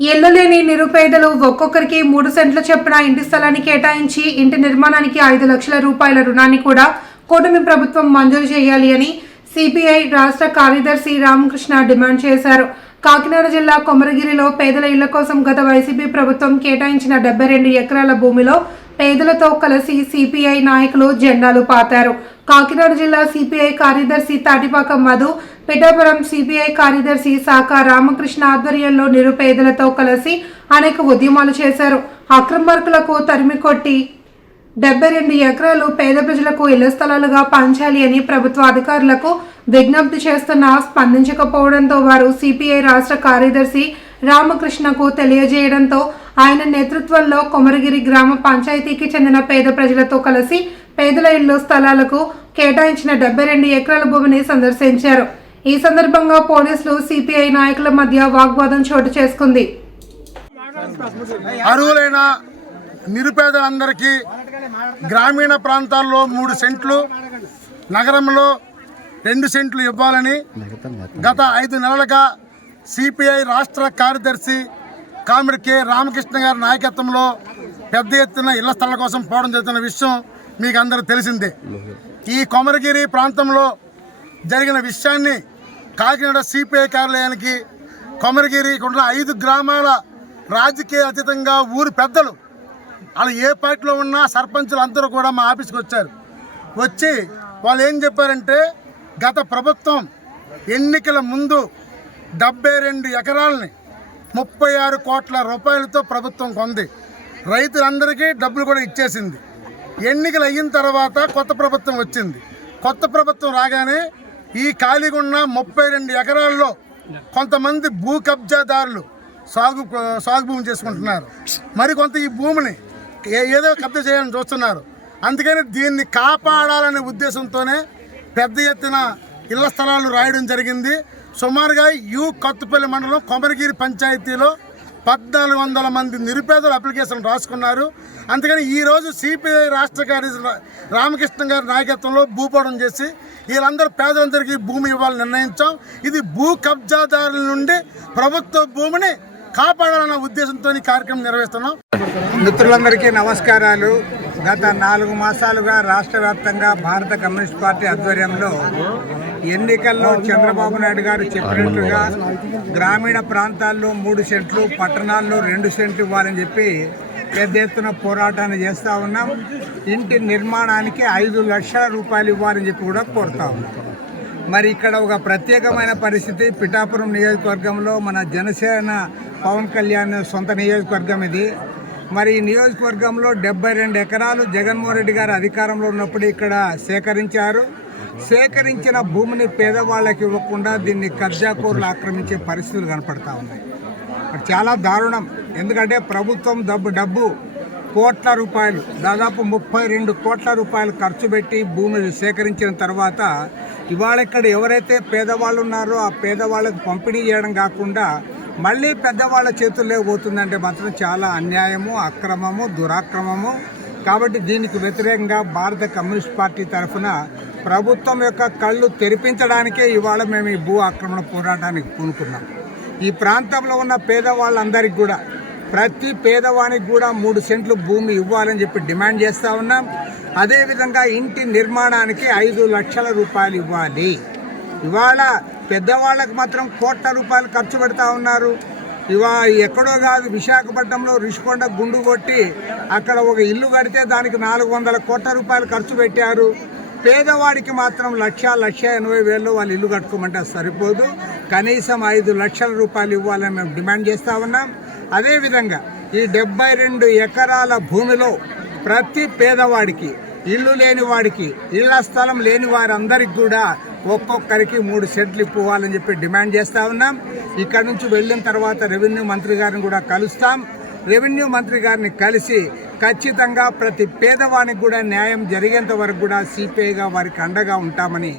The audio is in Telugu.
ఇళ్లు లేని నిరుపేదలు ఒక్కొక్కరికి 3 సెంట్ల చొప్పున ఇంటి స్థలాన్ని కేటాయించి ఇంటి నిర్మాణానికి 5 లక్షల రూపాయల రుణాన్ని కూడా కూటమి ప్రభుత్వం మంజూరు చేయాలి అని సిపిఐ రాష్ట్ర కార్యదర్శి రామకృష్ణ డిమాండ్ చేశారు. కాకినాడ జిల్లా కొమరగిరిలో పేదల ఇళ్ల కోసం గత వైసీపీ ప్రభుత్వం కేటాయించిన 72 ఎకరాల భూమిలో పేదలతో కలిసి సిపిఐ నాయకులు జెండాలు పాతారు. కాకినాడ జిల్లా సిపిఐ కార్యదర్శి తాటిపాక మధు, పిఠాపురం సిపిఐ కార్యదర్శి శాఖ రామకృష్ణ ఆధ్వర్యంలో నిరుపేదలతో కలిసి అనేక ఉద్యమాలు చేశారు. అక్రమార్కులకు తరిమికొట్టి 72 ఎకరాలు పేద ప్రజలకు ఇళ్ల స్థలాలుగా పంచాలి అని ప్రభుత్వ అధికారులకు విజ్ఞప్తి చేస్తున్నా స్పందించకపోవడంతో వారు సిపిఐ రాష్ట్ర కార్యదర్శి రామకృష్ణకు తెలియజేయడంతో ఆయన నేతృత్వంలో కొమరగిరి గ్రామ పంచాయతీకి చెందిన పేద ప్రజలతో కలిసి పేదల ఇళ్ల స్థలాలకు కేటాయించిన 72 ఎకరాల భూమిని సందర్శించారు. ఈ సందర్భంగా పోలీసులు సిపిఐ నాయకుల మధ్య వాగ్వాదం చోటు చేసుకుంది. అర్హులైన నిరుపేదలందరికీ గ్రామీణ ప్రాంతాల్లో 3 సెంట్లు, నగరంలో 2 సెంట్లు ఇవ్వాలని గత 5 నెలలుగా సిపిఐ రాష్ట్ర కార్యదర్శి కామ్రేడ్ కె రామకృష్ణ గారి నాయకత్వంలో పెద్ద ఎత్తున ఇళ్ల స్థలాల కోసం పోవడం జరుగుతున్న విషయం మీకు అందరూ తెలిసిందే. ఈ కొమరగిరి ప్రాంతంలో జరిగిన విషయాన్ని కాకినాడ సిపిఐ కార్యాలయానికి కొమరగిరి 5 గ్రామాల రాజకీయ అతీతంగా ఊరు పెద్దలు వాళ్ళు ఏ పార్టీలో ఉన్నా సర్పంచులు అందరూ కూడా మా ఆఫీస్కి వచ్చి వాళ్ళు ఏం చెప్పారంటే గత ప్రభుత్వం ఎన్నికల ముందు 72 ఎకరాలని 36 కోట్ల రూపాయలతో ప్రభుత్వం కొంది. రైతులందరికీ డబ్బులు కూడా ఇచ్చేసింది. ఎన్నికలు అయిన తర్వాత కొత్త ప్రభుత్వం వచ్చింది. కొత్త ప్రభుత్వం రాగానే ఈ ఖాళీగా ఉన్న 32 ఎకరాల్లో కొంతమంది భూ కబ్జాదారులు సాగు భూమి చేసుకుంటున్నారు. మరికొంత ఈ భూమిని ఏదో కబ్జా చేయాలని చూస్తున్నారు. అందుకని దీన్ని కాపాడాలనే ఉద్దేశంతోనే పెద్ద ఎత్తున ఇళ్ల స్థలాలు రాయడం జరిగింది. సుమారుగా కొత్తపల్లి మండలం కొమరగిరి పంచాయతీలో 1400 మంది నిరుపేదలు అప్లికేషన్ రాసుకున్నారు. అందుకని ఈరోజు సిపిఐ రాష్ట్ర కార్యదర్శి రామకృష్ణ గారి నాయకత్వంలో భూపోవడం చేసి వీళ్ళందరూ పేదలందరికీ భూమి ఇవ్వాలని నిర్ణయించాం. ఇది భూ కబ్జాదారుల నుండి ప్రభుత్వ భూమిని కాపాడాలన్న ఉద్దేశంతో ఈ కార్యక్రమం నిర్వహిస్తున్నాం. మిత్రులందరికీ నమస్కారాలు. గత 4 మాసాలుగా రాష్ట్ర వ్యాప్తంగా భారత కమ్యూనిస్ట్ పార్టీ ఆధ్వర్యంలో ఎన్నికల్లో చంద్రబాబు నాయుడు గారు చెప్పినట్లుగా గ్రామీణ ప్రాంతాల్లో 3 సెంట్లు, పట్టణాల్లో 2 సెంట్లు ఇవ్వాలని చెప్పి పెద్ద ఎత్తున పోరాటాన్ని చేస్తూ ఉన్నాం. ఇంటి నిర్మాణానికి 5 లక్షల రూపాయలు ఇవ్వాలని చెప్పి కూడా కోరుతా ఉన్నాం. మరి ఇక్కడ ఒక ప్రత్యేకమైన పరిస్థితి. పిఠాపురం నియోజకవర్గంలో మన జనసేన పవన్ కళ్యాణ్ సొంత నియోజకవర్గం ఇది. మరి ఈ నియోజకవర్గంలో 72 ఎకరాలు జగన్మోహన్ రెడ్డి గారు అధికారంలో ఉన్నప్పుడు ఇక్కడ సేకరించిన భూమిని పేదవాళ్ళకి ఇవ్వకుండా దీన్ని కబ్జాకోరులు ఆక్రమించే పరిస్థితులు కనపడతా ఉన్నాయి. చాలా దారుణం. ఎందుకంటే ప్రభుత్వం డబ్బు కోట్ల రూపాయలు, దాదాపు 32 కోట్ల రూపాయలు ఖర్చు పెట్టి భూమి సేకరించిన తర్వాత ఇవాళ ఇక్కడ ఎవరైతే పేదవాళ్ళు ఉన్నారో ఆ పేదవాళ్ళకు పంపిణీ చేయడం కాకుండా మళ్ళీ పెద్దవాళ్ళ చేతుల్లో పోతుందంటే మాత్రం చాలా అన్యాయము, అక్రమము, దురాక్రమము. కాబట్టి దీనికి వ్యతిరేకంగా భారత కమ్యూనిస్ట్ పార్టీ తరఫున ప్రభుత్వం యొక్క కళ్ళు తెరిపించడానికే ఇవాళ మేము ఈ భూ ఆక్రమణ పోరాటానికి పూనుకున్నాం. ఈ ప్రాంతంలో ఉన్న పేదవాళ్ళందరికీ కూడా, ప్రతి పేదవానికి కూడా 3 సెంట్లు భూమి ఇవ్వాలని చెప్పి డిమాండ్ చేస్తూ ఉన్నాం. అదేవిధంగా ఇంటి నిర్మాణానికి 5 లక్షల రూపాయలు ఇవ్వాలి. ఇవాళ పెద్దవాళ్ళకు మాత్రం కోట్ల రూపాయలు ఖర్చు పెడతా ఉన్నారు. ఎక్కడో కాదు, విశాఖపట్నంలో రిషికొండ గుండు కొట్టి అక్కడ ఒక ఇల్లు కడితే దానికి 400 కోట్ల రూపాయలు ఖర్చు పెట్టారు. పేదవాడికి మాత్రం 1,80,000 వాళ్ళు ఇల్లు కట్టుకోమంటే సరిపోదు. కనీసం 5 లక్షల రూపాయలు ఇవ్వాలని మేము డిమాండ్ చేస్తూ ఉన్నాం. అదేవిధంగా ఈ 72 ఎకరాల భూమిలో ప్రతి పేదవాడికి, ఇల్లు లేని వాడికి, ఇళ్ల స్థలం లేని వారందరికీ కూడా ఒక్కొక్కరికి 3 సెంట్లు ఇవ్వాలని చెప్పి డిమాండ్ చేస్తూ ఉన్నాం. ఇక్కడ నుంచి వెళ్ళిన తర్వాత రెవెన్యూ మంత్రి గారిని కూడా కలుస్తాం. రెవెన్యూ మంత్రి గారిని కలిసి ఖచ్చితంగా ప్రతి పేదవానికి కూడా న్యాయం జరిగేంత వరకు కూడా సిపిఐగా వారికి అండగా ఉంటామని